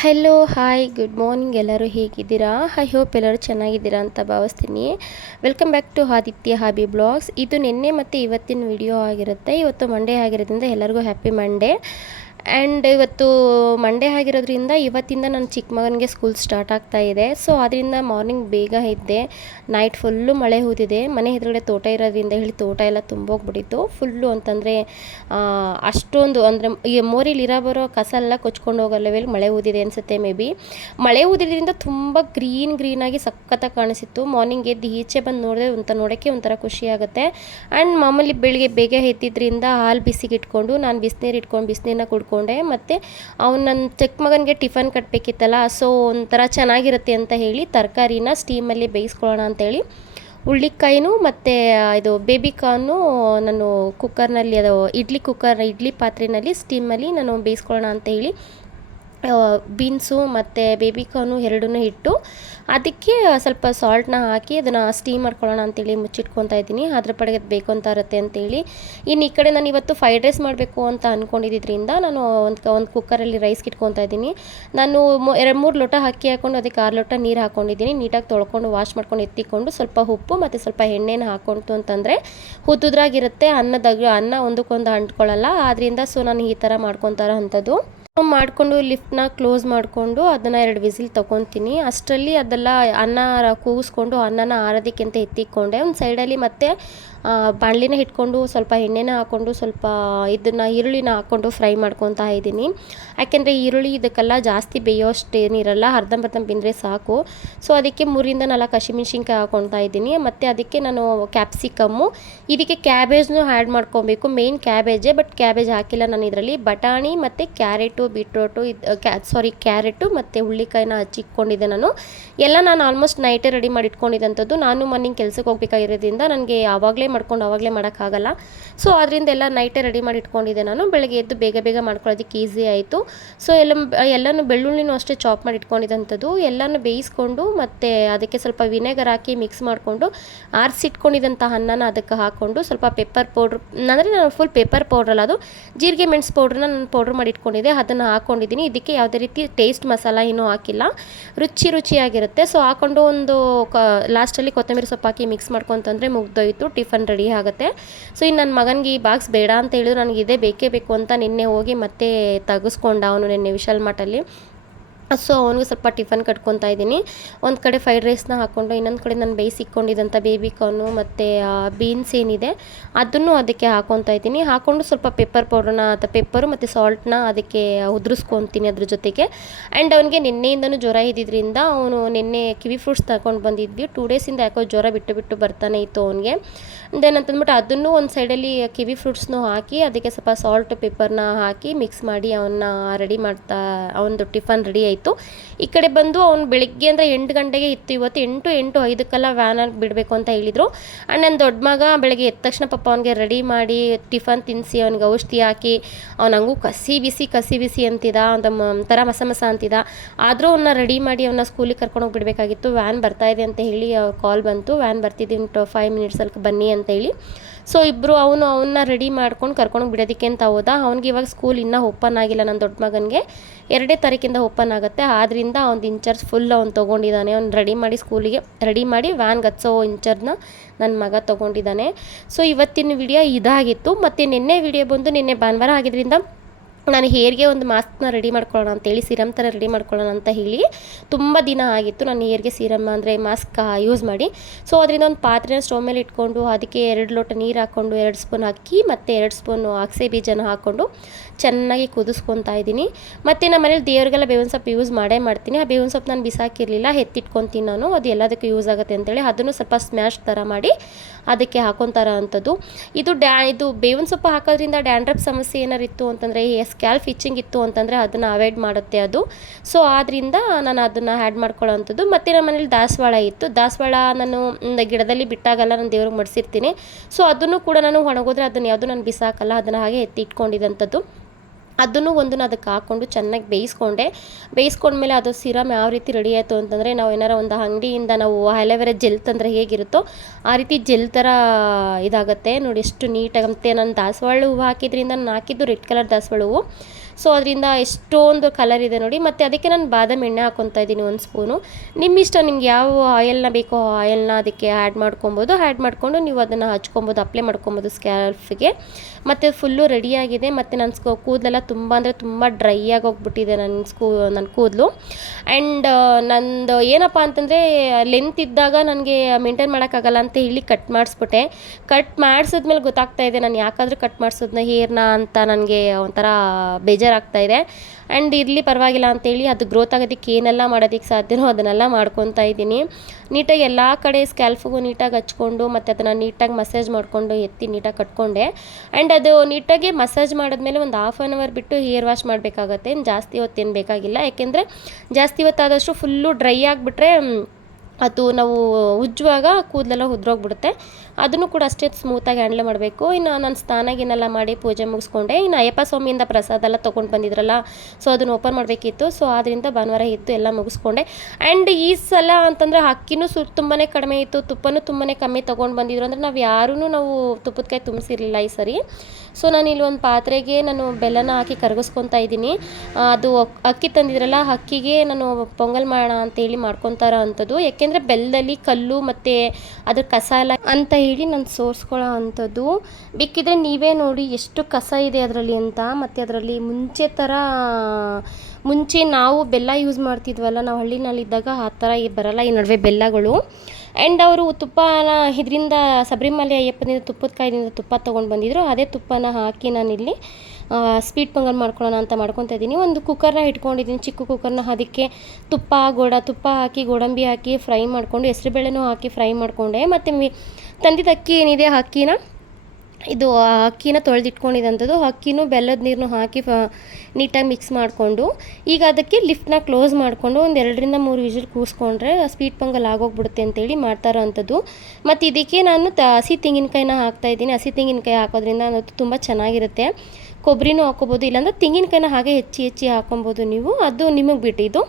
Hello hi good morning. ಎಲ್ಲರೂ ಹೇಗಿದ್ದೀರಾ? I hope ಎಲ್ಲರೂ ಚೆನ್ನಾಗಿದ್ದೀರಾ ಅಂತ ಭಾವಿಸ್ತೀನಿ. Welcome back to Aditya hobby blogs. ಇದು ನಿನ್ನೆ ಮತ್ತು ಇವತ್ತಿನ ವಿಡಿಯೋ ಆಗಿರುತ್ತೆ. ಇವತ್ತು ಮಂಡೇ ಆಗಿರೋದ್ರಿಂದ ಎಲ್ಲರಿಗೂ ಹ್ಯಾಪಿ ಮಂಡೇ. ಆ್ಯಂಡ್ ಇವತ್ತು ಮಂಡೇ ಆಗಿರೋದ್ರಿಂದ ಇವತ್ತಿಂದ ನನ್ನ ಚಿಕ್ಕ ಮಗನಿಗೆ ಸ್ಕೂಲ್ ಸ್ಟಾರ್ಟ್ ಆಗ್ತಾ ಇದೆ. ಸೊ ಅದರಿಂದ ಮಾರ್ನಿಂಗ್ ಬೇಗ ಇದ್ದೆ. ನೈಟ್ ಫುಲ್ಲು ಮಳೆ ಹೂದಿದೆ. ಮನೆ ಎದುರುಗಡೆ ತೋಟ ಇರೋದ್ರಿಂದ ಹೇಳಿ ತೋಟ ಎಲ್ಲ ತುಂಬೋಗ್ಬಿಟ್ಟಿತ್ತು ಫುಲ್ಲು. ಅಂತಂದರೆ ಅಷ್ಟೊಂದು ಅಂದರೆ ಈ ಮೋರಿಲಿರೋ ಬರೋ ಕಸ ಎಲ್ಲ ಕೊಚ್ಕೊಂಡು ಹೋಗೋ ಲೆವೆಲ್ ಮಳೆ ಊದಿದೆ ಅನಿಸುತ್ತೆ. ಮೇ ಬಿ ಮಳೆ ಊದಿದ್ರಿಂದ ತುಂಬ ಗ್ರೀನಾಗಿ ಸಖತ್ತಾಗಿ ಕಾಣಿಸಿತ್ತು. ಮಾರ್ನಿಂಗ್ ಎದ್ದು ಈಚೆ ಬಂದು ನೋಡಿದ್ರೆ ನೋಡೋಕ್ಕೆ ಒಂಥರ ಖುಷಿ ಆಗುತ್ತೆ. ಆ್ಯಂಡ್ ಮಾಮೂಲಿ ಬೆಳಿಗ್ಗೆ ಬೇಗ ಎದ್ದಿದ್ದರಿಂದ ಹಾಲು ಬಿಸಿಗೆ ಇಟ್ಕೊಂಡು ನಾನು ಬಿಸಿನೀರು ಇಟ್ಕೊಂಡು ಬಿಸಿನೀರನ್ನ ಕುಡ್ಕೊಂಡೆ. ಮತ್ತು ಅವ್ನು ನನ್ನ ಚಿಕ್ಕ ಮಗನಿಗೆ ಟಿಫನ್ ಕಟ್ಟಬೇಕಿತ್ತಲ್ಲ, ಸೊ ಒಂಥರ ಚೆನ್ನಾಗಿರುತ್ತೆ ಅಂತ ಹೇಳಿ ತರಕಾರಿನ ಸ್ಟೀಮಲ್ಲಿ ಬೇಯಿಸ್ಕೊಳ್ಳೋಣ ಅಂತೇಳಿ ಹುಳ್ಳಿಕಾಯಿನೂ ಮತ್ತು ಇದು ಬೇಬಿಕಾರ್ನು ನಾನು ಕುಕ್ಕರ್ನಲ್ಲಿ ಅದು ಇಡ್ಲಿ ಪಾತ್ರೆಯಲ್ಲಿ ಸ್ಟೀಮಲ್ಲಿ ನಾನು ಬೇಯಿಸ್ಕೊಳ್ಳೋಣ ಅಂತ ಹೇಳಿ ಬೀನ್ಸು ಮತ್ತು ಬೇಬಿಕಾರ್ನು ಎರಡನ್ನೂ ಇಟ್ಟು ಅದಕ್ಕೆ ಸ್ವಲ್ಪ ಸಾಲ್ಟನ್ನ ಹಾಕಿ ಅದನ್ನು ಸ್ಟೀಮ್ ಮಾಡ್ಕೊಳ್ಳೋಣ ಅಂತೇಳಿ ಮುಚ್ಚಿಟ್ಕೊತಾ ಇದ್ದೀನಿ. ಅದ್ರ ಪಡೆಗೆ ಅದು ಬೇಕು ಅಂತ ಇರುತ್ತೆ ಅಂತೇಳಿ. ಇನ್ನು ಈ ಕಡೆ ನಾನು ಇವತ್ತು ಫ್ರೈಡ್ ರೈಸ್ ಮಾಡಬೇಕು ಅಂತ ಅಂದ್ಕೊಂಡಿದ್ದರಿಂದ ನಾನು ಒಂದು ಕುಕ್ಕರಲ್ಲಿ ರೈಸ್ ಇಟ್ಕೊತಾ ಇದ್ದೀನಿ. ನಾನು 2-3 ಲೋಟ ಅಕ್ಕಿ ಹಾಕ್ಕೊಂಡು ಅದಕ್ಕೆ 6 ಲೋಟ ನೀರು ಹಾಕ್ಕೊಂಡಿದ್ದೀನಿ. ನೀಟಾಗಿ ತೊಳ್ಕೊಂಡು ವಾಶ್ ಮಾಡ್ಕೊಂಡು ಎತ್ತಿಕೊಂಡು ಸ್ವಲ್ಪ ಉಪ್ಪು ಮತ್ತು ಸ್ವಲ್ಪ ಎಣ್ಣೆನ ಹಾಕ್ಕೊಂಡು ಅಂತಂದರೆ ಉದ್ದುದ್ರಾಗಿರುತ್ತೆ. ಅನ್ನ ಒಂದಕ್ಕೊಂದು ಅಂಟ್ಕೊಳ್ಳಲ್ಲ. ಆದ್ದರಿಂದ ಸೊ ನಾನು ಈ ಥರ ಮಾಡ್ಕೊತಾರ ಅಂಥದ್ದು ಮಾಡಿಕೊಂಡು ಲಿಫ್ಟ್ನ ಕ್ಲೋಸ್ ಮಾಡಿಕೊಂಡು ಅದನ್ನು 2 ವಿಸಿಲ್ ತೊಗೊತೀನಿ. ಅಷ್ಟರಲ್ಲಿ ಅದೆಲ್ಲ ಅನ್ನ ಕೂಗಿಸ್ಕೊಂಡು ಅನ್ನನ ಆರೋದಕ್ಕೆ ಅಂತ ಎತ್ತಿಕೊಂಡೆ. ಒಂದು ಸೈಡಲ್ಲಿ ಮತ್ತು ಬಾಣಲಿನ ಇಟ್ಕೊಂಡು ಸ್ವಲ್ಪ ಎಣ್ಣೆನ ಹಾಕ್ಕೊಂಡು ಸ್ವಲ್ಪ ಈರುಳ್ಳಿನ ಹಾಕ್ಕೊಂಡು ಫ್ರೈ ಮಾಡ್ಕೊತಾ ಇದ್ದೀನಿ. ಯಾಕೆಂದರೆ ಈರುಳ್ಳಿ ಇದಕ್ಕೆಲ್ಲ ಜಾಸ್ತಿ ಬೇಯೋಷ್ಟು ಏನಿರಲ್ಲ, ಅರ್ಧಂಬರ್ಧ ಬೆಂದರೆ ಸಾಕು. ಸೊ ಅದಕ್ಕೆ 3-4 ಹಸಿಮೆಣ್ಸಿನ್ಕಾಯಿ ಹಾಕ್ಕೊತಾ ಇದ್ದೀನಿ. ಮತ್ತು ಅದಕ್ಕೆ ನಾನು ಕ್ಯಾಪ್ಸಿಕಮ್ಮು, ಇದಕ್ಕೆ ಕ್ಯಾಬೇಜ್ನೂ ಆ್ಯಡ್ ಮಾಡ್ಕೊಬೇಕು. ಮೇಯ್ನ್ ಕ್ಯಾಬೇಜೇ, ಬಟ್ ಕ್ಯಾಬೇಜ್ ಹಾಕಿಲ್ಲ ನಾನು ಇದರಲ್ಲಿ. ಬಟಾಣಿ ಮತ್ತು ಕ್ಯಾರೆಟು ಬೀಟ್ರೋಟು ಕ್ಯಾರೆಟು ಮತ್ತು ಹುಳ್ಳಿಕಾಯಿನ ಹಚ್ಚಿಟ್ಕೊಂಡಿದ್ದೆ ನಾನು. ಎಲ್ಲ ನಾನು ಆಲ್ಮೋಸ್ಟ್ ನೈಟೇ ರೆಡಿ ಮಾಡಿ ಇಟ್ಕೊಂಡಿದ್ದಂಥದ್ದು. ನಾನು ಮಾರ್ನಿಂಗ್ ಕೆಲಸಕ್ಕೆ ಹೋಗ್ಬೇಕಾಗಿರೋದ್ರಿಂದ ನನಗೆ ಆವಾಗಲೇ ಮಾಡೋಕ್ಕಾಗಲ್ಲ. ಸೊ ಅದರಿಂದ ಎಲ್ಲ ನೈಟೇ ರೆಡಿ ಮಾಡಿ ಇಟ್ಕೊಂಡಿದ್ದೆ ನಾನು. ಬೆಳಗ್ಗೆ ಎದ್ದು ಬೇಗ ಮಾಡ್ಕೊಳ್ಳೋದಕ್ಕೆ ಈಸಿ ಆಯಿತು. ಸೊ ಎಲ್ಲನೂ ಬೆಳ್ಳುಳ್ಳಿನೂ ಅಷ್ಟೇ ಚಾಪ್ ಮಾಡಿ ಇಟ್ಕೊಂಡಿದ್ದಂಥದ್ದು ಎಲ್ಲನೂ ಬೇಯಿಸ್ಕೊಂಡು ಮತ್ತು ಅದಕ್ಕೆ ಸ್ವಲ್ಪ ವಿನೆಗರ್ ಹಾಕಿ ಮಿಕ್ಸ್ ಮಾಡಿಕೊಂಡು ಆರಿಸಿಟ್ಕೊಂಡಿದ್ದಂಥ ಅನ್ನನ ಅದಕ್ಕೆ ಹಾಕ್ಕೊಂಡು ಸ್ವಲ್ಪ ಪೆಪ್ಪರ್ ಪೌಡ್ರ್, ಅಂದರೆ ನಾನು ಫುಲ್ ಪೆಪ್ಪರ್ ಪೌಡ್ರಲ್ಲ, ಅದು ಜೀರಿಗೆ ಮೆಣಸು ಪೌಡ್ರನ್ನ ನಾನು ಪೌಡ್ರ್ ಮಾಡಿ ಇಟ್ಕೊಂಡಿದ್ದೆ, ಅದನ್ನು ಹಾಕ್ಕೊಂಡಿದ್ದೀನಿ. ಇದಕ್ಕೆ ಯಾವುದೇ ರೀತಿ ಟೇಸ್ಟ್ ಮಸಾಲ ಏನೂ ಹಾಕಿಲ್ಲ, ರುಚಿಯಾಗಿರುತ್ತೆ. ಸೊ ಹಾಕ್ಕೊಂಡು ಲಾಸ್ಟಲ್ಲಿ ಕೊತ್ತಂಬರಿ ಸೊಪ್ಪು ಹಾಕಿ ಮಿಕ್ಸ್ ಮಾಡ್ಕೊತಂದರೆ ಮುಗ್ದೋಯ್ತು, ಟಿಫನ್ ರೆಡಿ ಆಗುತ್ತೆ. ಸೊ ಇನ್ನು ನನ್ನ ಮಗನಿಗೆ ಈ ಬಾಕ್ಸ್ ಬೇಡ ಅಂತ ಹೇಳಿದ್ರು, ನನಗೆ ಇದೇ ಬೇಕೇ ಬೇಕು ಅಂತ ನಿನ್ನೆ ಹೋಗಿ ಮತ್ತೆ ತೆಗೆಸ್ಕೊಂಡ ಅವನು ನಿನ್ನೆ ವಿಶಾಲ್ ಮಾರ್ಟಲ್ಲಿ. ಸೊ ಅವನಿಗೆ ಸ್ವಲ್ಪ ಟಿಫನ್ ಕಟ್ಕೊತಾ ಇದ್ದೀನಿ. ಒಂದು ಕಡೆ ಫ್ರೈಡ್ ರೈಸ್ನ ಹಾಕ್ಕೊಂಡು ಇನ್ನೊಂದು ಕಡೆ ನಾನು ಬೇಯಿಸಿಕೊಂಡಿದ್ದಂಥ ಬೇಬಿಕಾರ್ನು ಮತ್ತು ಬೀನ್ಸ್ ಏನಿದೆ ಅದನ್ನು ಅದಕ್ಕೆ ಹಾಕ್ಕೊತಾ ಇದ್ದೀನಿ. ಹಾಕ್ಕೊಂಡು ಸ್ವಲ್ಪ ಪೆಪ್ಪರು ಮತ್ತು ಸಾಲ್ಟ್ನ ಅದಕ್ಕೆ ಉದುರಿಸ್ಕೊತೀನಿ ಅದ್ರ ಜೊತೆಗೆ. ಆ್ಯಂಡ್ ಅವನಿಗೆ ನಿನ್ನೆಯಿಂದನೂ ಜ್ವರ ಇದ್ದಿದ್ದರಿಂದ ಅವನು ನಿನ್ನೆ ಕಿವಿ ಫ್ರೂಟ್ಸ್ ತಗೊಂಡು ಬಂದಿದ್ವಿ. 2 ಡೇಸಿಂದ ಯಾಕೋ ಜ್ವರ ಬಿಟ್ಟು ಬರ್ತಾನೆ ಇತ್ತು ಅವನಿಗೆ. ದೆನ್ ಅಂತಂದ್ಬಿಟ್ಟು ಅದನ್ನು ಒಂದು ಸೈಡಲ್ಲಿ ಕಿವಿ ಫ್ರೂಟ್ಸ್ನೂ ಹಾಕಿ ಅದಕ್ಕೆ ಸ್ವಲ್ಪ ಸಾಲ್ಟ್ ಪೆಪ್ಪರ್ನ ಹಾಕಿ ಮಿಕ್ಸ್ ಮಾಡಿ ಅವನದು ಟಿಫನ್ ರೆಡಿ ಆಯಿತು. ಈ ಕಡೆ ಬಂದು ಅವ್ನು ಬೆಳಿಗ್ಗೆ ಅಂದರೆ 8 ಗಂಟೆಗೆ ಇತ್ತು. ಇವತ್ತು 8:05 ವ್ಯಾನಲ್ಲಿ ಬಿಡಬೇಕು ಅಂತ ಹೇಳಿದರು. ಆ್ಯಂಡ್ ನನ್ನ ದೊಡ್ಡ ಮಗ ಬೆಳಗ್ಗೆ ಎದ್ದ ತಕ್ಷಣ ಪಾಪ ಅವನಿಗೆ ರೆಡಿ ಮಾಡಿ ಟಿಫನ್ ತಿನ್ನಿಸಿ ಅವನಿಗೆ ಔಷಧಿ ಹಾಕಿ ಅವನಂಗೂ ಕಸಿ ಬಿಸಿ ಅಂತಿದ್ದ, ಒಂಥರ ಮಸ ಅಂತಿದ್ದ. ಆದರೂ ಅವನ್ನ ರೆಡಿ ಮಾಡಿ ಅವನ್ನ ಸ್ಕೂಲಿಗೆ ಕರ್ಕೊಂಡೋಗಿ ಬಿಡಬೇಕಾಗಿತ್ತು. ವ್ಯಾನ್ ಬರ್ತಾಯಿದೆ ಅಂತ ಹೇಳಿ ಕಾಲ್ ಬಂತು, ವ್ಯಾನ್ ಬರ್ತಿದ್ದೀನಿ 5 ಮಿನಿಟ್ಸಲ್ಲಿ ಬನ್ನಿ ಅಂತ ಹೇಳಿ. ಸೊ ಇಬ್ಬರು ಅವನ್ನ ರೆಡಿ ಮಾಡ್ಕೊಂಡು ಕರ್ಕೊಂಡೋಗಿ ಬಿಡೋದಕ್ಕೆ ಅಂತ ಹೋದ. ಅವ್ನಿಗೆ ಇವಾಗ ಸ್ಕೂಲ್ ಇನ್ನೂ ಓಪನ್ ಆಗಿಲ್ಲ. ನನ್ನ ದೊಡ್ಡ ಮಗನಿಗೆ 2ನೇ ತಾರೀಕಿಂದ ಓಪನ್ ಆಗುತ್ತೆ. ಆದ್ದರಿಂದ ಅವ್ನು ಇನ್ಚಾರ್ಜ್ ಫುಲ್ ಅವ್ನು ತೊಗೊಂಡಿದ್ದಾನೆ. ಅವ್ನು ರೆಡಿ ಮಾಡಿ ವ್ಯಾನ್ಗೆ ಹತ್ಸೋ ಇನ್ಚಾರ್ಜ್ನ ನನ್ನ ಮಗ ತೊಗೊಂಡಿದ್ದಾನೆ. ಸೊ ಇವತ್ತಿನ ವಿಡಿಯೋ ಇದಾಗಿತ್ತು. ಮತ್ತು ನಿನ್ನೆ ಭಾನುವಾರ ಆಗಿದ್ದರಿಂದ ನಾನು ಹೇರ್ಗೆ ಒಂದು ಮಾಸ್ಕ್ನ ರೆಡಿ ಮಾಡ್ಕೊಳ್ಳೋಣ ಅಂತೇಳಿ, ಸಿರಮ್ ಥರ ರೆಡಿ ಮಾಡ್ಕೊಳ್ಳೋಣ ಅಂತ ಹೇಳಿ ತುಂಬ ದಿನ ಆಗಿತ್ತು ನಾನು ಹೇರ್ಗೆ ಸಿರಮ್ ಅಂದರೆ ಮಾಸ್ಕ್ ಯೂಸ್ ಮಾಡಿ. ಸೊ ಅದರಿಂದ ಒಂದು ಪಾತ್ರೆನ ಸ್ಟವ್ ಮೇಲೆ ಇಟ್ಕೊಂಡು ಅದಕ್ಕೆ 2 ಲೋಟ ನೀರು ಹಾಕ್ಕೊಂಡು 2 ಸ್ಪೂನ್ ಅಕ್ಕಿ ಮತ್ತು 2 ಸ್ಪೂನ್ ಅಗಸೆ ಬೀಜನ ಹಾಕ್ಕೊಂಡು ಚೆನ್ನಾಗಿ ಕುದಿಸ್ಕೊತಾ ಇದ್ದೀನಿ. ಮತ್ತು ನಮ್ಮ ಮನೇಲಿ ದೇವ್ರಿಗೆಲ್ಲ ಬೇವಿನ ಸೊಪ್ಪು ಯೂಸ್ ಮಾಡ್ತೀನಿ. ಆ ಬೇವಿನ ಸೊಪ್ಪು ನಾನು ಬಿಸಾಕಿರಲಿಲ್ಲ, ಎತ್ತಿಟ್ಕೊತೀನಿ ನಾನು. ಅದು ಎಲ್ಲದಕ್ಕೂ ಯೂಸ್ ಆಗುತ್ತೆ ಅಂತೇಳಿ ಅದನ್ನು ಸ್ವಲ್ಪ ಸ್ಮ್ಯಾಶ್ ಥರ ಮಾಡಿ ಅದಕ್ಕೆ ಹಾಕೊತಾರ ಅಂಥದ್ದು. ಇದು ಬೇವಿನ ಸೊಪ್ಪು ಹಾಕೋದ್ರಿಂದ ಡ್ಯಾಂಡ್ರಫ್ ಸಮಸ್ಯೆ ಏನಾರು ಇತ್ತು ಅಂತಂದರೆ, ಸ್ಕ್ಯಾಲ್ಪ್ ಇಚ್ಚಿಂಗ್ ಇತ್ತು ಅಂತಂದರೆ ಅದನ್ನು ಅವಾಯ್ಡ್ ಮಾಡುತ್ತೆ ಅದು. ಸೊ ಆದ್ದರಿಂದ ನಾನು ಅದನ್ನು ಆ್ಯಡ್ ಮಾಡ್ಕೊಳ್ಳೋ ಅಂಥದ್ದು. ಮತ್ತು ನಮ್ಮ ಮನೇಲಿ ದಾಸವಾಳ ಇತ್ತು. ದಾಸವಾಳ ನಾನು ಗಿಡದಲ್ಲಿ ಬಿಟ್ಟಾಗೆಲ್ಲ ನಾನು ದೇವ್ರಿಗೆ ಮಡಿಸಿರ್ತೀನಿ. ಸೊ ಅದನ್ನು ಕೂಡ ನಾನು ಒಣಗೋದ್ರೆ ಅದನ್ನು ಯಾವುದು ನಾನು ಬಿಸಾಕಲ್ಲ, ಅದನ್ನು ಹಾಗೆ ಎತ್ತಿ ಇಟ್ಕೊಂಡಿದ್ದಂಥದ್ದು. ಅದನ್ನು ಒಂದನ್ನು ಅದಕ್ಕೆ ಹಾಕ್ಕೊಂಡು ಚೆನ್ನಾಗಿ ಬೇಯಿಸ್ಕೊಂಡ್ಮೇಲೆ ಅದು ಸಿರಮ್ ಯಾವ ರೀತಿ ರೆಡಿ ಆಯಿತು ಅಂತಂದರೆ, ನಾವು ಏನಾರ ಒಂದು ಅಂಗಡಿಯಿಂದ ನಾವು ಅಲೋವೆರಾ ಜೆಲ್ ತಂದರೆ ಹೇಗಿರುತ್ತೋ ಆ ರೀತಿ ಜೆಲ್ ಥರ ಇದಾಗುತ್ತೆ ನೋಡಿ, ಎಷ್ಟು ನೀಟಾಗಿ. ಮತ್ತು ನಾನು ದಾಸವಾಳ ಹೂವು ಹಾಕಿದ್ರಿಂದ ನಾನು ಹಾಕಿದ್ದು ರೆಡ್ ಕಲರ್ ದಾಸವಾಳ ಹೂವು. ಸೊ ಅದರಿಂದ ಎಷ್ಟೊಂದು ಕಲರ್ ಇದೆ ನೋಡಿ. ಮತ್ತು ಅದಕ್ಕೆ ನಾನು ಬಾದಾಮಿ ಎಣ್ಣೆ ಹಾಕ್ಕೊತಾ ಇದ್ದೀನಿ 1 ಸ್ಪೂನು. ನಿಮ್ಮ ಇಷ್ಟ, ನಿಮ್ಗೆ ಯಾವ ಆಯಿಲ್ನ ಬೇಕೋ ಆಯಿಲ್ನ ಅದಕ್ಕೆ ಆ್ಯಡ್ ಮಾಡ್ಕೊಬೋದು. ಆ್ಯಡ್ ಮಾಡಿಕೊಂಡು ನೀವು ಅದನ್ನು ಹಚ್ಕೊಬೋದು, ಅಪ್ಲೈ ಮಾಡ್ಕೊಬೋದು ಸ್ಕ್ಯಾಲ್ಫ್ಗೆ. ಮತ್ತು ಫುಲ್ಲು ರೆಡಿಯಾಗಿದೆ. ಮತ್ತು ನನ್ನ ಕೂದಲೆಲ್ಲ ತುಂಬ ಅಂದರೆ ತುಂಬ ಡ್ರೈ ಆಗೋಗ್ಬಿಟ್ಟಿದೆ ನನ್ನ ಕೂದಲು. ಆ್ಯಂಡ್ ನಂದು ಏನಪ್ಪ ಅಂತಂದರೆ ಲೆಂತ್ ಇದ್ದಾಗ ನನಗೆ ಮೇಂಟೈನ್ ಮಾಡೋಕ್ಕಾಗಲ್ಲ ಅಂತ ಹೇಳಿ ಕಟ್ ಮಾಡಿಸ್ಬಿಟ್ಟೆ. ಕಟ್ ಮಾಡಿಸಿದ್ಮೇಲೆ ಗೊತ್ತಾಗ್ತಾ ಇದೆ ನಾನು ಯಾಕಾದರೂ ಕಟ್ ಮಾಡಿಸೋದನ್ನ ಹೇರ್ನ ಅಂತ ನನಗೆ ಒಂಥರ ಬೇಜಾರಾಗ್ತಾಯಿದೆ. ಆ್ಯಂಡ್ ಇರಲಿ ಪರವಾಗಿಲ್ಲ ಅಂತೇಳಿ ಅದು ಗ್ರೋತ್ ಆಗೋದಕ್ಕೆ ಏನೆಲ್ಲ ಮಾಡೋದಕ್ಕೆ ಸಾಧ್ಯನೋ ಅದನ್ನೆಲ್ಲ ಮಾಡ್ಕೊತಾ ಇದ್ದೀನಿ. ನೀಟಾಗಿ ಎಲ್ಲ ಕಡೆ ಸ್ಕ್ಯಾಲ್ಫಿಗೂ ನೀಟಾಗಿ ಹಚ್ಕೊಂಡು ಮತ್ತು ಅದನ್ನು ನೀಟಾಗಿ ಮಸಾಜ್ ಮಾಡಿಕೊಂಡು ಎತ್ತಿ ನೀಟಾಗಿ ಕಟ್ಕೊಂಡೆ. ಆ್ಯಂಡ್ ಅದು ನೀಟಾಗಿ ಮಸಾಜ್ ಮಾಡಿದ್ಮೇಲೆ ಒಂದು ಹಾಫ್ ಆನ್ ಅವರ್ ಬಿಟ್ಟು ಹೇರ್ ವಾಶ್ ಮಾಡಬೇಕಾಗತ್ತೆ. ಜಾಸ್ತಿ ಹೊತ್ತೇನು ಬೇಕಾಗಿಲ್ಲ, ಯಾಕೆಂದರೆ ಜಾಸ್ತಿ ಹೊತ್ತಾದಷ್ಟು ಫುಲ್ಲು ಡ್ರೈ ಆಗಿಬಿಟ್ರೆ ಅದು ನಾವು ಉಜ್ಜುವಾಗ ಕೂದಲೆಲ್ಲ ಉದ್ರೋಗ್ಬಿಡುತ್ತೆ. ಅದನ್ನು ಕೂಡ ಅಷ್ಟೇ ಸ್ಮೂತಾಗಿ ಹ್ಯಾಂಡಲ್ ಮಾಡಬೇಕು. ಇನ್ನು ನಾನು ಸ್ನಾನಗಿನೆಲ್ಲ ಮಾಡಿ ಪೂಜೆ ಮುಗಿಸ್ಕೊಂಡೆ. ಇನ್ನು ಅಯ್ಯಪ್ಪ ಸ್ವಾಮಿಯಿಂದ ಪ್ರಸಾದ ಎಲ್ಲ ತೊಗೊಂಡು ಬಂದಿದ್ರಲ್ಲ, ಸೊ ಅದನ್ನು ಓಪನ್ ಮಾಡಬೇಕಿತ್ತು. ಸೊ ಆದ್ದರಿಂದ ಭಾನುವಾರ ಇತ್ತು, ಎಲ್ಲ ಮುಗಿಸ್ಕೊಂಡೆ. ಆ್ಯಂಡ್ ಈ ಸಲ ಅಂತಂದರೆ ಅಕ್ಕಿನೂ ತುಂಬಾ ಕಡಿಮೆ ಇತ್ತು, ತುಪ್ಪನೂ ತುಂಬಾ ಕಮ್ಮಿ ತೊಗೊಂಡು ಬಂದಿದ್ರು. ಅಂದರೆ ನಾವು ತುಪ್ಪದ ಕಾಯಿ ತುಂಬಿಸಿರಲಿಲ್ಲ ಈ ಸರಿ. ಸೊ ನಾನು ಇಲ್ಲಿ ಒಂದು ಪಾತ್ರೆಗೆ ನಾನು ಬೆಲ್ಲನ ಹಾಕಿ ಕರಗಿಸ್ಕೊತಾ ಇದ್ದೀನಿ. ಅದು ಅಕ್ಕಿ ತಂದಿದ್ರಲ್ಲ, ಅಕ್ಕಿಗೆ ನಾನು ಪೊಂಗಲ್ ಮಾಡೋಣ ಅಂತೇಳಿ ಮಾಡ್ಕೊತಾರೋ ಅಂಥದ್ದು. ಯಾಕೆಂದರೆ ಬೆಲ್ಲದಲ್ಲಿ ಕಲ್ಲು ಮತ್ತು ಅದ್ರ ಕಸ ಎಲ್ಲ ಅಂತ ಹೇಳಿ ನಾನು ಸೋರಿಸ್ಕೊಳ್ಳೋ ಅಂಥದ್ದು. ಬೇಕಿದ್ರೆ ನೀವೇ ನೋಡಿ ಎಷ್ಟು ಕಸ ಇದೆ ಅದರಲ್ಲಿ ಅಂತ. ಮತ್ತು ಅದರಲ್ಲಿ ಮುಂಚೆ ನಾವು ಬೆಲ್ಲ ಯೂಸ್ ಮಾಡ್ತಿದ್ವಲ್ಲ, ನಾವು ಹಳ್ಳಿನಲ್ಲಿದ್ದಾಗ ಆ ಥರ ಬರಲ್ಲ ಈ ನಡುವೆ ಬೆಲ್ಲಗಳು. ಆ್ಯಂಡ್ ಅವರು ತುಪ್ಪನ ಇದರಿಂದ ಶಬರಿಮಲೆ ಅಯ್ಯಪ್ಪನಿಂದ ತುಪ್ಪದ ಕಾಯಿದಿಂದ ತುಪ್ಪ ತೊಗೊಂಡು ಬಂದಿದ್ರು. ಅದೇ ತುಪ್ಪನ ಹಾಕಿ ನಾನಿಲ್ಲಿ ಸ್ವೀಟ್ ಪೊಂಗಲ್ ಮಾಡ್ಕೊಳ್ಳೋಣ ಅಂತ ಮಾಡ್ಕೊತಾ ಇದ್ದೀನಿ. ಒಂದು ಕುಕ್ಕರ್ನ ಇಟ್ಕೊಂಡಿದ್ದೀನಿ, ಚಿಕ್ಕ ಕುಕ್ಕರ್ನ. ಅದಕ್ಕೆ ತುಪ್ಪ ಹಾಕಿ ಗೋಡಂಬಿ ಹಾಕಿ ಫ್ರೈ ಮಾಡಿಕೊಂಡು ಹೆಸರುಬೇಳೆನೂ ಹಾಕಿ ಫ್ರೈ ಮಾಡಿಕೊಂಡೆ. ಮತ್ತು ತಂದಿದ್ದ ಅಕ್ಕಿ ಏನಿದೆ ಅಕ್ಕಿನ ತೊಳೆದಿಟ್ಕೊಂಡಿದ್ದಂಥದ್ದು. ಅಕ್ಕಿನೂ ಬೆಲ್ಲದ ನೀರನ್ನು ಹಾಕಿ ನೀಟಾಗಿ ಮಿಕ್ಸ್ ಮಾಡಿಕೊಂಡು ಈಗ ಅದಕ್ಕೆ ಲಿಫ್ಟ್ನ ಕ್ಲೋಸ್ ಮಾಡಿಕೊಂಡು ಒಂದು 2ರಿಂದ 3 ವಿಸಿಲ್ ಕೂರಿಸ್ಕೊಂಡ್ರೆ ಸ್ವೀಟ್ ಪೊಂಗಲ್ ಆಗೋಗ್ಬಿಡುತ್ತೆ ಅಂತೇಳಿ ಮಾಡ್ತಾ ಇರೋವಂಥದ್ದು. ಮತ್ತು ಇದಕ್ಕೆ ನಾನು ಹಸಿ ತೆಂಗಿನಕಾಯಿನ ಹಾಕ್ತಾಯಿದ್ದೀನಿ. ಹಸಿ ತೆಂಗಿನಕಾಯಿ ಹಾಕೋದ್ರಿಂದ ಅದು ತುಂಬ ಚೆನ್ನಾಗಿರುತ್ತೆ. ಕೊಬ್ಬರಿನೂ ಹಾಕ್ಕೊಬೋದು, ಇಲ್ಲಾಂದರೆ ತೆಂಗಿನಕಾಯಿನ ಹಾಗೆ ಹೆಚ್ಚಿ ಹಾಕೊಬೋದು ನೀವು, ಅದು ನಿಮಗೆ ಬಿಟ್ಟಿದ್ದು.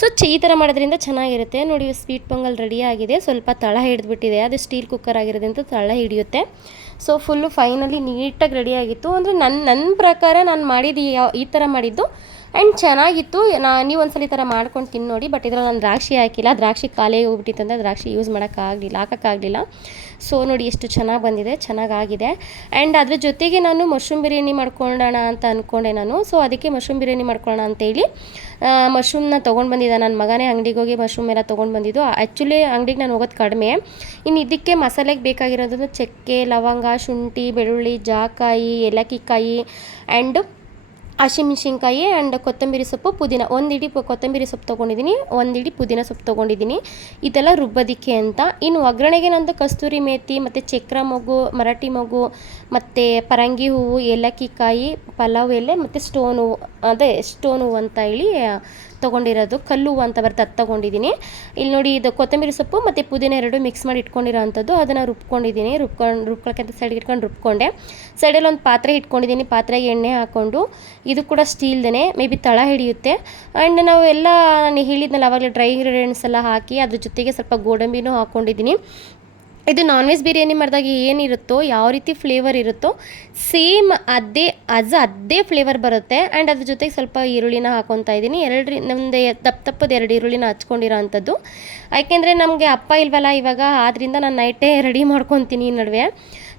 ಸೊ ಈ ಥರ ಮಾಡೋದ್ರಿಂದ ಚೆನ್ನಾಗಿರುತ್ತೆ ನೋಡಿ. ಸ್ವೀಟ್ ಪೊಂಗಲ್ ರೆಡಿ ಆಗಿದೆ. ಸ್ವಲ್ಪ ತಳ ಹಿಡಿದ್ಬಿಟ್ಟಿದೆ, ಅದು ಸ್ಟೀಲ್ ಕುಕ್ಕರ್ ಆಗಿರೋದ್ರಿಂದ ತಳ ಹಿಡಿಯುತ್ತೆ. ಸೊ ಫುಲ್ಲು ಫೈನಲಿ ನೀಟಾಗಿ ರೆಡಿಯಾಗಿತ್ತು. ಅಂದರೆ ನನ್ನ ಪ್ರಕಾರ ನಾನು ಮಾಡಿದ್ದು ಈ ಥರ ಮಾಡಿದ್ದು. ಆ್ಯಂಡ್ ಚೆನ್ನಾಗಿತ್ತು. ನೀವು ಒಂದ್ಸಲ ಈ ಥರ ಮಾಡ್ಕೊಂಡು ತಿನ್ನು ನೋಡಿ. ಬಟ್ ಇದರಲ್ಲಿ ನಾನು ದ್ರಾಕ್ಷಿ ಹಾಕಿಲ್ಲ, ದ್ರಾಕ್ಷಿ ಖಾಲಿ ಹೋಗ್ಬಿಟ್ಟಿತ್ತು ಅಂದರೆ ದ್ರಾಕ್ಷಿ ಯೂಸ್ ಹಾಕೋಕ್ಕಾಗಲಿಲ್ಲ. ಸೊ ನೋಡಿ ಎಷ್ಟು ಚೆನ್ನಾಗಿ ಬಂದಿದೆ, ಚೆನ್ನಾಗಾಗಿದೆ. ಆ್ಯಂಡ್ ಅದ್ರ ಜೊತೆಗೆ ನಾನು ಮಶ್ರೂಮ್ ಬಿರಿಯಾನಿ ಮಾಡ್ಕೊಳ್ಳೋಣ ಅಂತ ಅಂದ್ಕೊಂಡೆ ನಾನು. ಸೊ ಅದಕ್ಕೆ ಮಶ್ರೂಮ್ ಬಿರಿಯಾನಿ ಮಾಡ್ಕೊಳ್ಳೋಣ ಅಂತೇಳಿ ಮಶ್ರೂಮ್ನ ತೊಗೊಂಡು ಬಂದಿದ್ದೆ. ನನ್ನ ಮಗನೇ ಅಂಗಡಿಗೆ ಹೋಗಿ ಮಶ್ರೂಮ್ ಎಲ್ಲ ತೊಗೊಂಡು ಬಂದಿದ್ದು. ಆ್ಯಕ್ಚುಲಿ ಅಂಗಡಿಗೆ ನಾನು ಹೋಗೋದು ಕಡಿಮೆ. ಇನ್ನು ಇದಕ್ಕೆ ಮಸಾಲೆಗೆ ಬೇಕಾಗಿರೋದು ಚಕ್ಕೆ, ಲವಂಗ, ಶುಂಠಿ, ಬೆಳ್ಳುಳ್ಳಿ, ಜಾಕಾಯಿ, ಏಲಕ್ಕಿಕಾಯಿ ಆ್ಯಂಡ್ ಹಸಿಮೆಣ್ಸಿನ್ಕಾಯಿ ಆ್ಯಂಡ್ ಕೊತ್ತಂಬರಿ ಸೊಪ್ಪು, ಪುದೀನ. 1 ಇಡಿ ಕೊತ್ತಂಬರಿ ಸೊಪ್ಪು ತೊಗೊಂಡಿದ್ದೀನಿ, 1 ಇಡಿ ಪುದೀನ ಸೊಪ್ಪು ತೊಗೊಂಡಿದ್ದೀನಿ. ಇದೆಲ್ಲ ರುಬ್ಬೋದಕ್ಕೆ ಅಂತ. ಇನ್ನು ಒಗ್ಗರಣೆಗೆ ನಂದು ಕಸ್ತೂರಿ ಮೇಥಿ ಮತ್ತು ಚಕ್ರ ಮೊಗ್ಗು, ಮರಾಠಿ ಮೊಗ್ಗು ಮತ್ತು ಪರಂಗಿ ಹೂವು, ಏಲಕ್ಕಿಕಾಯಿ, ಪಲಾವ್ ಎಲೆ ಮತ್ತು ಸ್ಟೋನ್ ಹೂವು ಅಂತ ಹೇಳಿ ತೊಗೊಂಡಿರೋದು. ಕಲ್ಲು ಹೂವು ಅಂತ ಬರುತ್ತೆ, ಅದು ತೊಗೊಂಡಿದ್ದೀನಿ. ಇಲ್ಲಿ ನೋಡಿ, ಇದು ಕೊತ್ತಂಬರಿ ಸೊಪ್ಪು ಮತ್ತು ಪುದೀನ 2 ಮಿಕ್ಸ್ ಮಾಡಿ ಇಟ್ಕೊಂಡಿರೋ ಅಂಥದ್ದು. ಅದನ್ನು ರುಬ್ಕೊಂಡಿದ್ದೀನಿ. ರುಬ್ಕೊಳ್ಳೋಕ್ಕೆ ಸೈಡ್ಗೆ ಇಟ್ಕೊಂಡು ರುಬ್ಕೊಂಡೆ. ಸೈಡಲ್ಲಿ ಒಂದು ಪಾತ್ರೆ ಇಟ್ಕೊಂಡಿದ್ದೀನಿ. ಪಾತ್ರೆಗೆ ಎಣ್ಣೆ ಹಾಕ್ಕೊಂಡು, ಇದು ಕೂಡ ಸ್ಟೀಲ್ದೇ, ಮೇ ಬಿ ತಳ ಹಿಡಿಯುತ್ತೆ. ಆ್ಯಂಡ್ ನಾನು ಹೇಳಿದ್ನಲ್ಲ ಆವಾಗಲೇ ಡ್ರೈ ಇಂಗ್ರೀಡಿಯೆಂಟ್ಸ್ ಎಲ್ಲ ಹಾಕಿ ಅದ್ರ ಜೊತೆಗೆ ಸ್ವಲ್ಪ ಗೋಡಂಬಿನೂ ಹಾಕ್ಕೊಂಡಿದ್ದೀನಿ. ಇದು ನಾನ್ ವೆಜ್ ಬಿರಿಯಾನಿ ಮಾಡಿದಾಗ ಏನಿರುತ್ತೋ, ಯಾವ ರೀತಿ ಫ್ಲೇವರ್ ಇರುತ್ತೋ ಸೇಮ್ ಅದೇ ಫ್ಲೇವರ್ ಬರುತ್ತೆ. ಆ್ಯಂಡ್ ಅದ್ರ ಜೊತೆಗೆ ಸ್ವಲ್ಪ ಈರುಳ್ಳಿನ ಹಾಕ್ಕೊತಾ ಇದ್ದೀನಿ. ನಮ್ಮದು ದಪ್ಪದ 2 ಈರುಳ್ಳಿನ ಹಚ್ಕೊಂಡಿರೋ ಅಂಥದ್ದು. ಯಾಕೆಂದರೆ ನಮಗೆ ಅಪ್ಪ ಇಲ್ವಲ್ಲ ಇವಾಗ, ಆದ್ದರಿಂದ ನಾನು ನೈಟೇ ರೆಡಿ ಮಾಡ್ಕೊತೀನಿ ಈ ನಡುವೆ.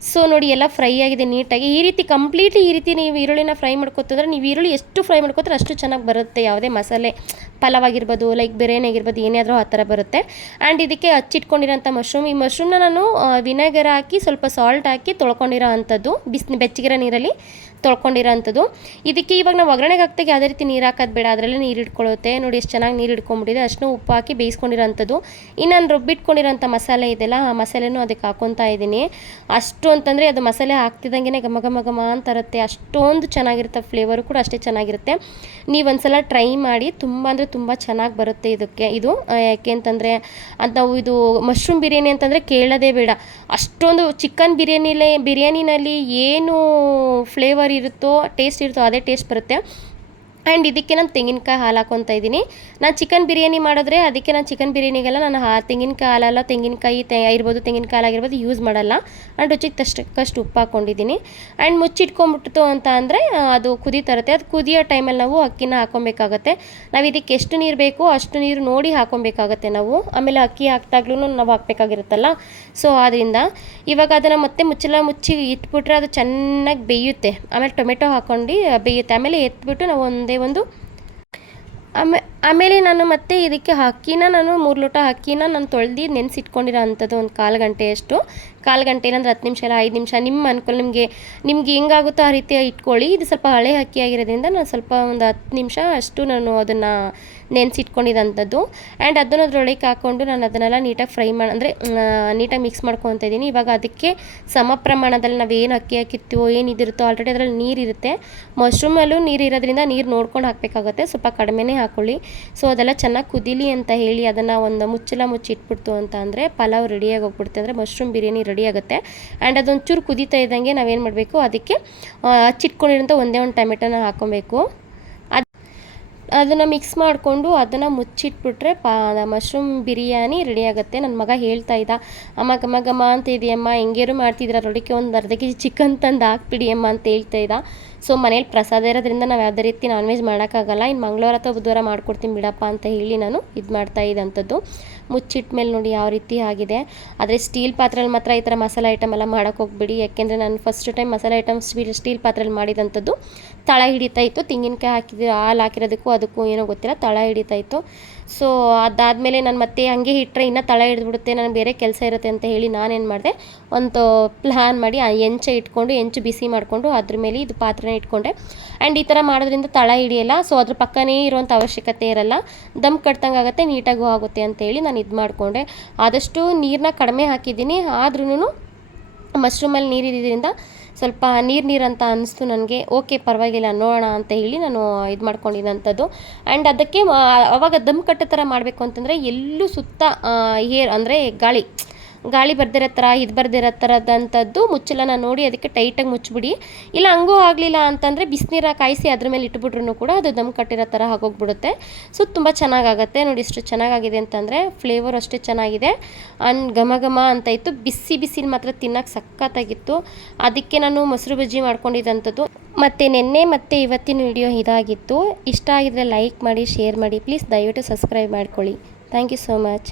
ಸೊ ನೋಡಿ, ಎಲ್ಲ ಫ್ರೈ ಆಗಿದೆ ನೀಟಾಗಿ. ಈ ರೀತಿ ನೀವು ಈರುಳ್ಳಿನ ಫ್ರೈ ಮಾಡ್ಕೊತಂದ್ರೆ, ನೀವು ಈರುಳ್ಳಿ ಎಷ್ಟು ಫ್ರೈ ಮಾಡ್ಕೊತಾರೆ ಅಷ್ಟು ಚೆನ್ನಾಗಿ ಬರುತ್ತೆ. ಯಾವುದೇ ಮಸಾಲೆ ಪಲಾವ್ ಆಗಿರ್ಬೋದು, ಲೈಕ್ ಬಿರಿಯಾನಿ ಆಗಿರ್ಬೋದು, ಏನೇ ಆದರೂ ಆ ಥರ ಬರುತ್ತೆ. ಆ್ಯಂಡ್ ಇದಕ್ಕೆ ಹಚ್ಚಿಟ್ಕೊಂಡಿರೋಂಥ ಈ ಮಶ್ರೂಮ್ನ ನಾನು ವಿನೆಗರ್ ಹಾಕಿ ಸ್ವಲ್ಪ ಸಾಲ್ಟ್ ಹಾಕಿ ತೊಳ್ಕೊಂಡಿರೋ ಅಂಥದ್ದು, ಬೆಚ್ಚಗಿರೋ ನೀರಲ್ಲಿ ತೊಳ್ಕೊಂಡಿರೋ ಅಂಥದ್ದು. ಇದಕ್ಕೆ ಇವಾಗ ನಾವು ಒಗ್ಗರಣೆಗೆ ಹಾಕ್ತಾಗ ಯಾವುದೇ ರೀತಿ ನೀರು ಹಾಕೋದು ಬೇಡ, ಅದರಲ್ಲೇ ನೀರು ಇಟ್ಕೊಳ್ಳುತ್ತೆ ನೋಡಿ. ಎಷ್ಟು ಚೆನ್ನಾಗಿ ನೀರು ಇಟ್ಕೊಂಡ್ಬಿಟ್ಟಿದೆ. ಅಷ್ಟು ಉಪ್ಪು ಹಾಕಿ ಬೇಯಿಸ್ಕೊಂಡಿರೋ ಅಂಥದ್ದು. ಇನ್ನು ನಾನು ರುಬ್ಬಿಟ್ಕೊಂಡಿರೋಂಥ ಮಸಾಲೆ ಇದೆಲ್ಲ, ಆ ಮಸಾಲೆನೂ ಅದಕ್ಕೆ ಹಾಕ್ಕೊತಾ ಇದ್ದೀನಿ. ಅಷ್ಟು ಅಂತಂದರೆ ಅದು ಮಸಾಲೆ ಹಾಕ್ತಿದ್ದಂಗೆ ಘಮ ಅಂತ ಇರುತ್ತೆ. ಅಷ್ಟೊಂದು ಚೆನ್ನಾಗಿರುತ್ತೆ. ಫ್ಲೇವರು ಕೂಡ ಅಷ್ಟೇ ಚೆನ್ನಾಗಿರುತ್ತೆ. ನೀವು ಒಂದ್ಸಲ ಟ್ರೈ ಮಾಡಿ, ತುಂಬ ಅಂದರೆ ತುಂಬ ಚೆನ್ನಾಗಿ ಬರುತ್ತೆ ಇದು. ಯಾಕೆ ಅಂತಂದರೆ ನಾವು ಇದು ಮಶ್ರೂಮ್ ಬಿರಿಯಾನಿ ಅಂತಂದರೆ ಕೇಳೋದೇ ಬೇಡ. ಅಷ್ಟೊಂದು ಚಿಕನ್ ಬಿರಿಯಾನಿನಲ್ಲಿ ಏನು ಫ್ಲೇವರ್ ಇರುತ್ತೋ, ಟೇಸ್ಟ್ ಇರುತ್ತೋ ಅದೇ ಟೇಸ್ಟ್ ಬರುತ್ತೆ. ಆ್ಯಂಡ್ ಇದಕ್ಕೆ ನಾನು ತೆಂಗಿನಕಾಯಿ ಹಾಲು ಹಾಕ್ಕೊತಾ ಇದ್ದೀನಿ. ನಾನು ಚಿಕನ್ ಬಿರಿಯಾನಿ ಮಾಡಿದ್ರೆ ಅದಕ್ಕೆ ನಾನು ಚಿಕನ್ ಬಿರಿಯಾನಿಗೆಲ್ಲ ನಾನು ತೆಂಗಿನಕಾಯಿ ಹಾಲೆಲ್ಲ ತೆಂಗಿನಕಾಯಿ ಇರ್ಬೋದು, ತೆಂಗಿನಕಾಯಿ ಹಾಲಾಗಿರ್ಬೋದು ಯೂಸ್ ಮಾಡಲ್ಲ. ಆ್ಯಂಡ್ ರುಚಿಗೆ ತಕ್ಕಷ್ಟು ಉಪ್ಪು ಹಾಕ್ಕೊಂಡಿದ್ದೀನಿ. ಆ್ಯಂಡ್ ಮುಚ್ಚಿಟ್ಕೊಂಡ್ಬಿಡ್ತು ಅಂತ ಅಂದರೆ ಅದು ಕುದೀತಾ ಇರುತ್ತೆ. ಅದು ಕುದಿಯೋ ಟೈಮಲ್ಲಿ ನಾವು ಅಕ್ಕಿನ ಹಾಕ್ಕೊಬೇಕಾಗತ್ತೆ. ನಾವು ಇದಕ್ಕೆ ಎಷ್ಟು ನೀರು ಬೇಕೋ ಅಷ್ಟು ನೀರು ನೋಡಿ ಹಾಕ್ಕೊಬೇಕಾಗತ್ತೆ ನಾವು. ಆಮೇಲೆ ಅಕ್ಕಿ ಹಾಕ್ದಾಗ್ಲೂ ನಾವು ಹಾಕಬೇಕಾಗಿರುತ್ತಲ್ಲ. ಸೊ ಆದ್ದರಿಂದ ಇವಾಗ ಅದನ್ನು ಮತ್ತೆ ಮುಚ್ಚಿ ಇಟ್ಬಿಟ್ರೆ ಅದು ಚೆನ್ನಾಗಿ ಬೇಯುತ್ತೆ. ಆಮೇಲೆ ಟೊಮೆಟೊ ಹಾಕ್ಕೊಂಡು ಬೇಯುತ್ತೆ. ಆಮೇಲೆ ಎತ್ಬಿಟ್ಟು ನಾವು ಒಂದು ಆಮೇಲೆ ನಾನು ಮತ್ತೆ ಇದಕ್ಕೆ ಅಕ್ಕಿನ ನಾನು 3 ಲೋಟ ಅಕ್ಕಿನ ನಾನು ತೊಳೆದು ನೆನೆಸಿಟ್ಕೊಂಡಿರೋ ಅಂಥದ್ದು ಒಂದು ಕಾಲು ಗಂಟೆ ಇಲ್ಲಾಂದ್ರೆ 10 ನಿಮಿಷ ಇಲ್ಲ 5 ನಿಮಿಷ ನಿಮ್ಮ ಅನುಕೂಲ. ನಿಮ್ಗೆ ಹೆಂಗಾಗುತ್ತೋ ಆ ರೀತಿ ಇಟ್ಕೊಳ್ಳಿ. ಇದು ಸ್ವಲ್ಪ ಹಳೆ ಅಕ್ಕಿ ಆಗಿರೋದ್ರಿಂದ ನಾನು ಸ್ವಲ್ಪ ಒಂದು 10 ನಿಮಿಷ ಅಷ್ಟು ನಾನು ಅದನ್ನು ನೆನೆಸಿಟ್ಕೊಂಡಿದ್ದಂಥದ್ದು. ಆ್ಯಂಡ್ ಅದನ್ನು ಅದ್ರೊಳಗೆ ಹಾಕ್ಕೊಂಡು ನಾನು ಅದನ್ನೆಲ್ಲ ನೀಟಾಗಿ ನೀಟಾಗಿ ಮಿಕ್ಸ್ ಮಾಡ್ಕೊತಾ ಇದ್ದೀನಿ. ಇವಾಗ ಅದಕ್ಕೆ ಸಮ ಪ್ರಮಾಣದಲ್ಲಿ ನಾವು ಏನು ಅಕ್ಕಿ ಹಾಕಿರ್ತೀವೋ ಏನಿದಿರುತ್ತೋ ಆಲ್ರೆಡಿ ಅದರಲ್ಲಿ ನೀರಿರುತ್ತೆ. ಮಶ್ರೂಮಲ್ಲೂ ನೀರು ಇರೋದ್ರಿಂದ ನೀರು ನೋಡ್ಕೊಂಡು ಹಾಕಬೇಕಾಗುತ್ತೆ. ಸ್ವಲ್ಪ ಕಡಿಮೆನೇ ಹಾಕ್ಕೊಳ್ಳಿ. ಸೊ ಅದೆಲ್ಲ ಚೆನ್ನಾಗಿ ಕುದೀಲಿ ಅಂತ ಹೇಳಿ ಅದನ್ನು ಒಂದು ಮುಚ್ಚಿಟ್ಬಿಡ್ತು ಅಂತ ಅಂದರೆ ಪಲಾವ್ ರೆಡಿಯಾಗಿ ಹೋಗ್ಬಿಡುತ್ತೆ. ಅಂದರೆ ಮಶ್ರೂಮ್ ಬಿರಿಯಾನಿ ರೆಡಿ ಆಗುತ್ತೆ. ಆ್ಯಂಡ್ ಅದೊಂಚೂರು ಕುದೀತಾ ಇದ್ದಂಗೆ ನಾವೇನು ಮಾಡಬೇಕು, ಅದಕ್ಕೆ ಹಚ್ಚಿಟ್ಕೊಂಡಿರೋಂಥ ಒಂದೇ ಒಂದು ಟೊಮೆಟೊನ ಹಾಕ್ಕೊಬೇಕು. ಅದನ್ನು ಮಿಕ್ಸ್ ಮಾಡಿಕೊಂಡು ಅದನ್ನು ಮುಚ್ಚಿಟ್ಬಿಟ್ರೆ ಮಶ್ರೂಮ್ ಬಿರಿಯಾನಿ ರೆಡಿ ಆಗುತ್ತೆ. ನನ್ನ ಮಗ ಹೇಳ್ತಾ ಇದ್ದ, ಅಮ್ಮ ಘಮ ಅಂತ ಇದೆಯಮ್ಮ, ಹೆಂಗೇರು ಮಾಡ್ತಿದ್ರೆ ಅದರೊಳಗೆ ಒಂದು ಅರ್ಧ ಕೆಜಿ ಚಿಕನ್ ತಂದು ಹಾಕ್ಬಿಡಿ ಅಮ್ಮ ಅಂತ ಹೇಳ್ತಾ ಇದ್ದ. ಸೊ ಮನೇಲಿ ಪ್ರಸಾದ ಇರೋದ್ರಿಂದ ನಾವು ಯಾವುದೇ ರೀತಿ ನಾನ್ ವೆಜ್ ಮಾಡೋಕ್ಕಾಗಲ್ಲ. ಇನ್ನು ಮಂಗಳವಾರ ಅಥವಾ ಬುಧವಾರ ಮಾಡ್ಕೊಡ್ತೀನಿ ಬಿಡಪ್ಪ ಅಂತ ಹೇಳಿ ನಾನು ಇದು ಮಾಡ್ತಾ ಇದ್ದಂಥದ್ದು. ಮುಚ್ಚಿಟ್ಟ ಮೇಲೆ ನೋಡಿ ಯಾವ ರೀತಿ ಆಗಿದೆ. ಆದರೆ ಸ್ಟೀಲ್ ಪಾತ್ರೆಯಲ್ಲಿ ಮಾತ್ರ ಈ ಥರ ಮಸಾಲೆ ಐಟಮ್ ಎಲ್ಲ ಮಾಡೋಕ್ಕೆ ಹೋಗ್ಬಿಡಿ. ಯಾಕೆಂದರೆ ನಾನು ಫಸ್ಟ್ ಟೈಮ್ ಮಸಾಲೆ ಐಟಮ್ ಸ್ಟೀಲ್ ಪಾತ್ರೆಯಲ್ಲಿ ಮಾಡಿದಂಥದ್ದು ತಳ ಹಿಡಿತಾ ಇತ್ತು. ತೆಂಗಿನಕಾಯಿ ಹಾಲು ಹಾಕಿರೋದಕ್ಕೂ ಅದಕ್ಕೂ ಏನೋ ಗೊತ್ತಿಲ್ಲ, ತಳ ಹಿಡಿತಾ ಇತ್ತು. ಸೊ ಅದಾದಮೇಲೆ ನಾನು ಮತ್ತೆ ಹಂಗೆ ಇಟ್ಟರೆ ಇನ್ನೂ ತಳ ಹಿಡಿದ್ಬಿಡುತ್ತೆ, ನನಗೆ ಬೇರೆ ಕೆಲಸ ಇರುತ್ತೆ ಅಂತ ಹೇಳಿ ನಾನೇನು ಮಾಡಿದೆ, ಒಂದು ಪ್ಲ್ಯಾನ್ ಮಾಡಿ ಆ ಹೆಂಚು ಬಿಸಿ ಮಾಡಿಕೊಂಡು ಅದ್ರ ಮೇಲೆ ಇದು ಪಾತ್ರೆನ ಇಟ್ಕೊಂಡೆ. ಆ್ಯಂಡ್ ಈ ಥರ ಮಾಡೋದ್ರಿಂದ ತಳ ಹಿಡಿಯಲ್ಲ. ಸೊ ಅದ್ರ ಪಕ್ಕನೇ ಇರೋವಂಥ ಅವಶ್ಯಕತೆ ಇರಲ್ಲ, ದಮ್ ಕಟ್ದಂಗೆ ಆಗುತ್ತೆ, ನೀಟಾಗೂ ಆಗುತ್ತೆ ಅಂತೇಳಿ ನಾನು ಇದು ಮಾಡಿಕೊಂಡೆ. ಆದಷ್ಟು ನೀರನ್ನ ಕಡಿಮೆ ಹಾಕಿದ್ದೀನಿ. ಆದ್ರೂ ಮಶ್ರೂಮಲ್ಲಿ ನೀರಿದ್ದರಿಂದ ಸ್ವಲ್ಪ ನೀರು ಅಂತ ಅನ್ನಿಸ್ತು ನನಗೆ. ಓಕೆ ಪರವಾಗಿಲ್ಲ ನೋಡೋಣ ಅಂತ ಹೇಳಿ ನಾನು ಇದು ಮಾಡ್ಕೊಂಡಿದ್ದಂಥದ್ದು. ಆ್ಯಂಡ್ ಅದಕ್ಕೆ ಅವಾಗ ದಮ್ ಕಟ್ಟೋ ಥರ ಮಾಡಬೇಕು ಅಂತಂದರೆ ಎಲ್ಲೂ ಸುತ್ತ ಅಂದರೆ ಗಾಳಿ ಬರ್ದಿರೋ ಥರ ಬರ್ದಿರೋ ಥರದಂಥದ್ದು ಮುಚ್ಚಲನ ನೋಡಿ ಅದಕ್ಕೆ ಟೈಟಾಗಿ ಮುಚ್ಚಿಬಿಡಿ. ಇಲ್ಲ ಹಂಗೂ ಆಗಲಿಲ್ಲ ಅಂತಂದರೆ ಬಿಸಿನೀರ ಕಾಯಿಸಿ ಅದ್ರ ಮೇಲೆ ಇಟ್ಬಿಟ್ರೂ ಕೂಡ ಅದು ದಮ್ ಕಟ್ಟಿರೋ ಥರ ಆಗೋಗ್ಬಿಡುತ್ತೆ. ಸೊ ತುಂಬ ಚೆನ್ನಾಗಾಗುತ್ತೆ ನೋಡಿ. ಇಷ್ಟು ಚೆನ್ನಾಗಾಗಿದೆ ಅಂತಂದರೆ ಫ್ಲೇವರ್ ಅಷ್ಟೇ ಚೆನ್ನಾಗಿದೆ. ಆ್ಯಂಡ್ ಘಮ ಅಂತ ಇತ್ತು. ಬಿಸಿ ಮಾತ್ರ ತಿನ್ನೋಕ್ಕೆ ಸಖತ್ತಾಗಿತ್ತು. ಅದಕ್ಕೆ ನಾನು ಮೊಸರು ಬಜ್ಜಿ ಮಾಡ್ಕೊಂಡಿದ್ದಂಥದ್ದು. ಮತ್ತು ನೆನ್ನೆ ಮತ್ತು ಇವತ್ತಿನ ವಿಡಿಯೋ ಇದಾಗಿತ್ತು. ಇಷ್ಟ ಆಗಿದ್ರೆ ಲೈಕ್ ಮಾಡಿ, ಶೇರ್ ಮಾಡಿ, ಪ್ಲೀಸ್ ದಯವಿಟ್ಟು ಸಬ್ಸ್ಕ್ರೈಬ್ ಮಾಡ್ಕೊಳ್ಳಿ. Thank you so much.